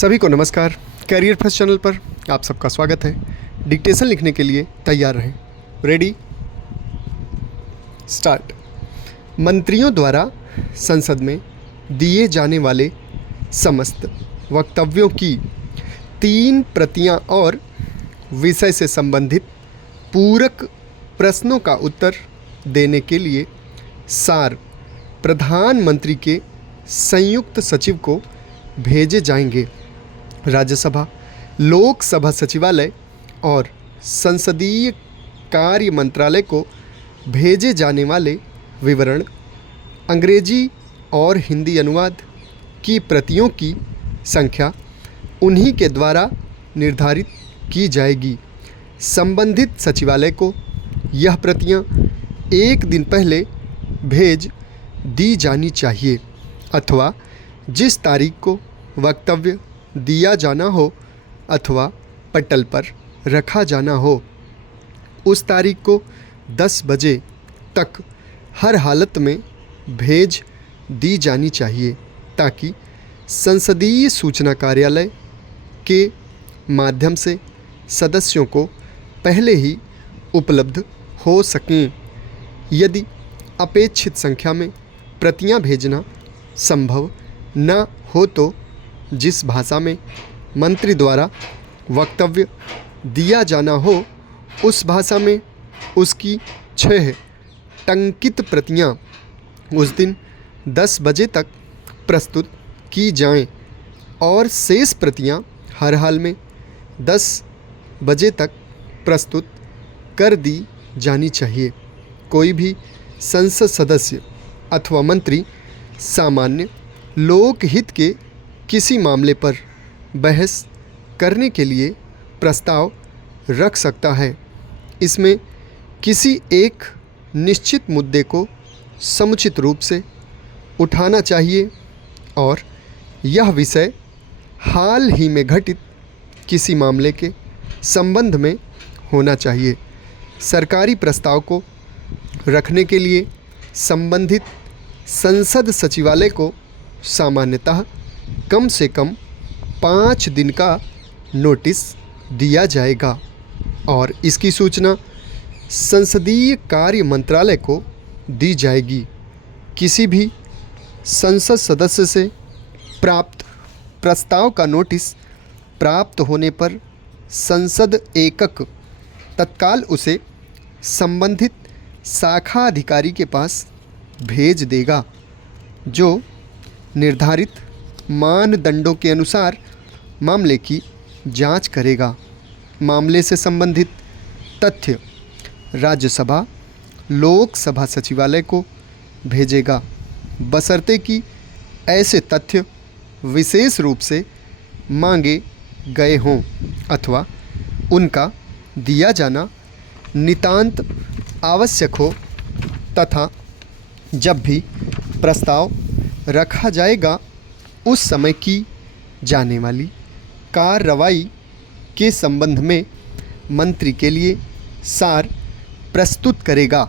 सभी को नमस्कार। करियर फर्स्ट चैनल पर आप सबका स्वागत है। डिक्टेशन लिखने के लिए तैयार रहें। Ready, start. मंत्रियों द्वारा संसद में दिए जाने वाले समस्त वक्तव्यों की 3 प्रतियां और विषय से संबंधित पूरक प्रश्नों का उत्तर देने के लिए सार प्रधानमंत्री के संयुक्त सचिव को भेजे जाएंगे। राज्यसभा, लोकसभा सचिवालय और संसदीय कार्य मंत्रालय को भेजे जाने वाले विवरण अंग्रेजी और हिंदी अनुवाद की प्रतियों की संख्या उन्हीं के द्वारा निर्धारित की जाएगी। संबंधित सचिवालय को यह प्रतियां 1 दिन पहले भेज दी जानी चाहिए अथवा जिस तारीख को वक्तव्य दिया जाना हो अथवा पटल पर रखा जाना हो उस तारीख को 10 बजे तक हर हालत में भेज दी जानी चाहिए ताकि संसदीय सूचना कार्यालय के माध्यम से सदस्यों को पहले ही उपलब्ध हो सकें। यदि अपेक्षित संख्या में प्रतियां भेजना संभव न हो तो जिस भाषा में मंत्री द्वारा वक्तव्य दिया जाना हो उस भाषा में उसकी 6 टंकित प्रतियां उस दिन 10 बजे तक प्रस्तुत की जाएं और शेष प्रतियां हर हाल में 10 बजे तक प्रस्तुत कर दी जानी चाहिए। कोई भी संसद सदस्य अथवा मंत्री सामान्य लोकहित के किसी मामले पर बहस करने के लिए प्रस्ताव रख सकता है। इसमें किसी एक निश्चित मुद्दे को समुचित रूप से उठाना चाहिए और यह विषय हाल ही में घटित किसी मामले के संबंध में होना चाहिए। सरकारी प्रस्ताव को रखने के लिए संबंधित संसद सचिवालय को सामान्यतः कम से कम 5 दिन का नोटिस दिया जाएगा और इसकी सूचना संसदीय कार्य मंत्रालय को दी जाएगी। किसी भी संसद सदस्य से प्राप्त प्रस्ताव का नोटिस प्राप्त होने पर संसद एकक तत्काल उसे संबंधित शाखा अधिकारी के पास भेज देगा जो निर्धारित मानदंडों के अनुसार मामले की जांच करेगा। मामले से संबंधित तथ्य राज्यसभा, लोकसभा सचिवालय को भेजेगा बशर्ते कि ऐसे तथ्य विशेष रूप से मांगे गए हों अथवा उनका दिया जाना नितांत आवश्यक हो तथा जब भी प्रस्ताव रखा जाएगा उस समय की जाने वाली कार्रवाई के संबंध में मंत्री के लिए सार प्रस्तुत करेगा।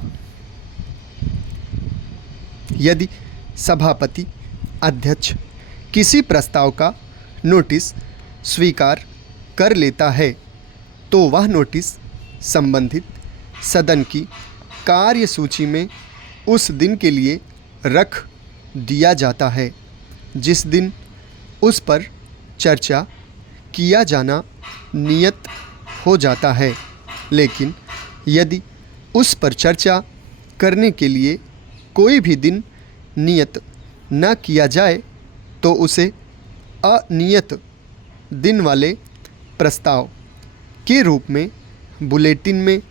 यदि सभापति अध्यक्ष किसी प्रस्ताव का नोटिस स्वीकार कर लेता है तो वह नोटिस संबंधित सदन की कार्यसूची में उस दिन के लिए रख दिया जाता है जिस दिन उस पर चर्चा किया जाना नियत हो जाता है। लेकिन यदि उस पर चर्चा करने के लिए कोई भी दिन नियत न किया जाए तो उसे अनियत दिन वाले प्रस्ताव के रूप में बुलेटिन में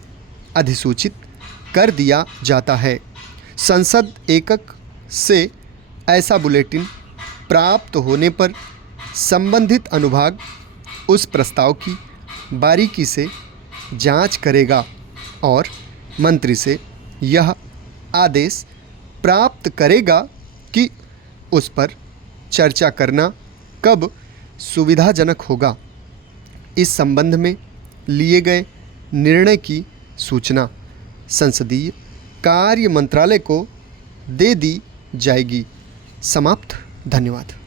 अधिसूचित कर दिया जाता है। संसद एकक से ऐसा बुलेटिन प्राप्त होने पर संबंधित अनुभाग उस प्रस्ताव की बारीकी से जांच करेगा और मंत्री से यह आदेश प्राप्त करेगा कि उस पर चर्चा करना कब सुविधाजनक होगा। इस संबंध में लिए गए निर्णय की सूचना संसदीय कार्य मंत्रालय को दे दी जाएगी। समाप्त। धन्यवाद।